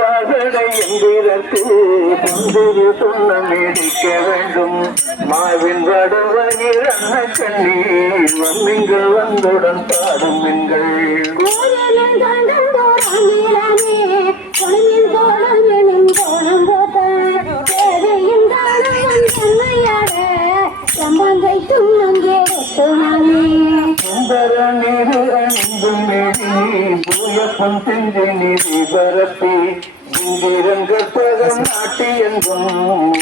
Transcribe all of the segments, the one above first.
வாசடை எந்திரத்து முந்திரி சொன்னம் இடிக்க வேண்டும். மாவின் வடவகிர் அன்ன கண்ணீர் வம்மிங்கள் வந்துடன் பாடும் மின்கள். செஞ்சு நிதி பரப்பி இந்திரன் கற்பகம் நாட்டி என்றும்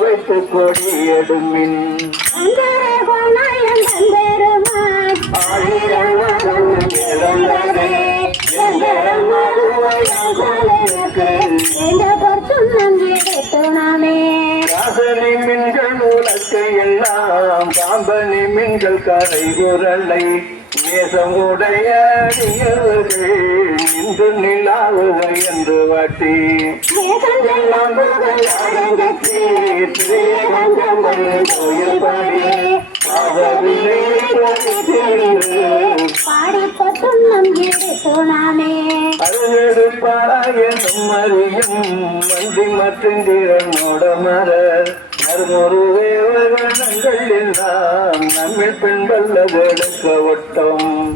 வைத்து கொடியடுமின் பாம்பனி மின்கள் கரை குரலை நேசம் உடைய அடியவர்கள் இன்று நிலாவுக என்று வாட்டி. கோயில் பாடி அவவில்லை பாடி பொட்டும் நம் எட்டுனாமே அருகெடுப்பாராய நம்மறியும் மண்டி மற்றும் திறனோட மலர் மறுமொரு வேவகணங்கள் எல்லாம் நம்மில் பெண் வல்லதெடுக்க ஒட்டம்.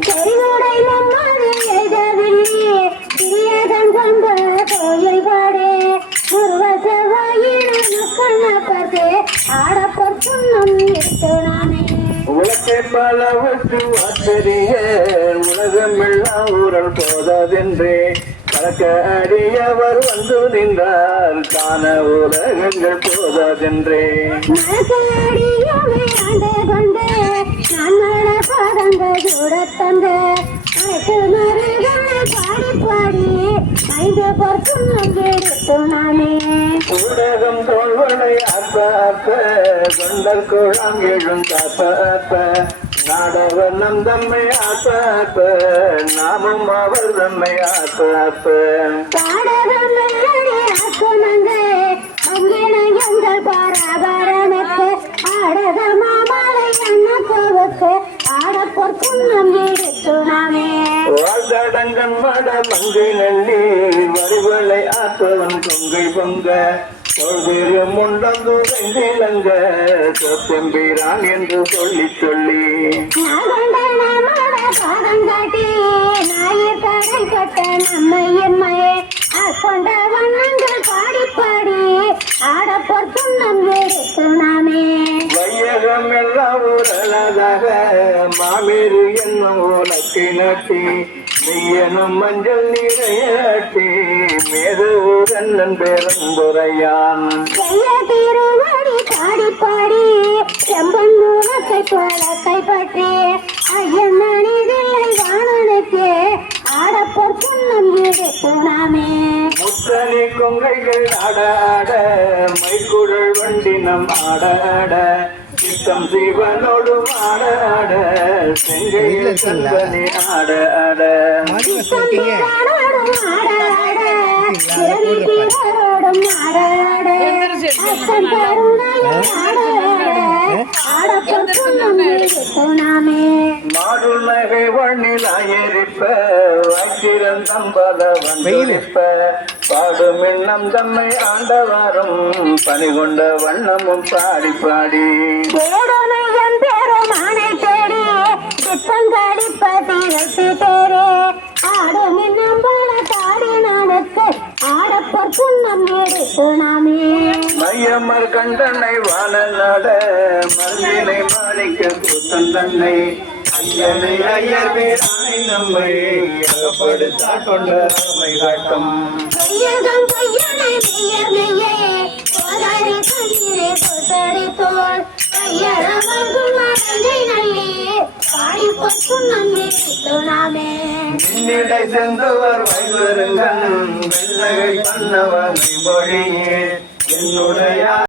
உலகை பலவற்று ஆச்சரிய. உலகம் எல்லாம் ஊரல் போதாதென்றே. கலக்க அறியவர் வந்து நின்றார். காண உலகங்கள் போதாதென்றே. ஊடகம் தோல்வனை ஆப்ப ஆப்ப கொண்டல் குழாம் எழும் தாப்ப ஆப்ப நாடவர் நம் தம்மை ஆப்ப நாமும் அவர் தம்மை எட்டுனாமே வாழ்தடங்கன் மட மங்கை நள்ளி வரிவளை ஆற்றவன் கொங்கை பொங்க. சௌகரியம் உண்டந்து வெண்டிலங்க சொத்தம்பிரான் என்று சொல்லி சொல்லி நாகண்டன மாட பாடி பாடி ஆட பொறுத்தும் நம் எட்டுனாமே வையகம் எல்லாம் ஊரலதாக மாமேறு என்னும் உனக்கு நட்டி மெய்யனும் மஞ்சள் நீரையாட்டி பெருந்துரையான் செய்ய திருவடி பாடி பாடி செம்பன் மூலத்தை போல கைப்பற்றி ஐயன் மனிதில்லை வாணனுக்கு ஆட பொறுத்தும் நம் எட்டுனாமே முத்தனி கொங்கைகள் ஆட ஆட மைக்குழல் வண்டினம் ஆட ஆட சித்தம் சிவனோடு ஆட ஆட செங்கையில் ஆட பாடும் எண்ணம் தம்மை ஆண்டவாரும் பணி கொண்ட வண்ணமும் பாடி பாடி. எடுத்துனாமே மையமர் கண்டனை வாழநாட மல்லினை மாணிக்க கூத்தன் தன்னை. ஐயனை ஐயர் வீரானை நம்மை அகப்படுத்தா கொண்ட அருமை காட்டும். கையகம் கையனை மெய்யர் மெய்யே கோதாரி கண்ணீரே கொத்தடி தோல் கையரமங்கும் நின்னிடை சென்றவர் வைவருங்கன் வெள்ளகை பண்ணவனை மொழியே என்னுடைய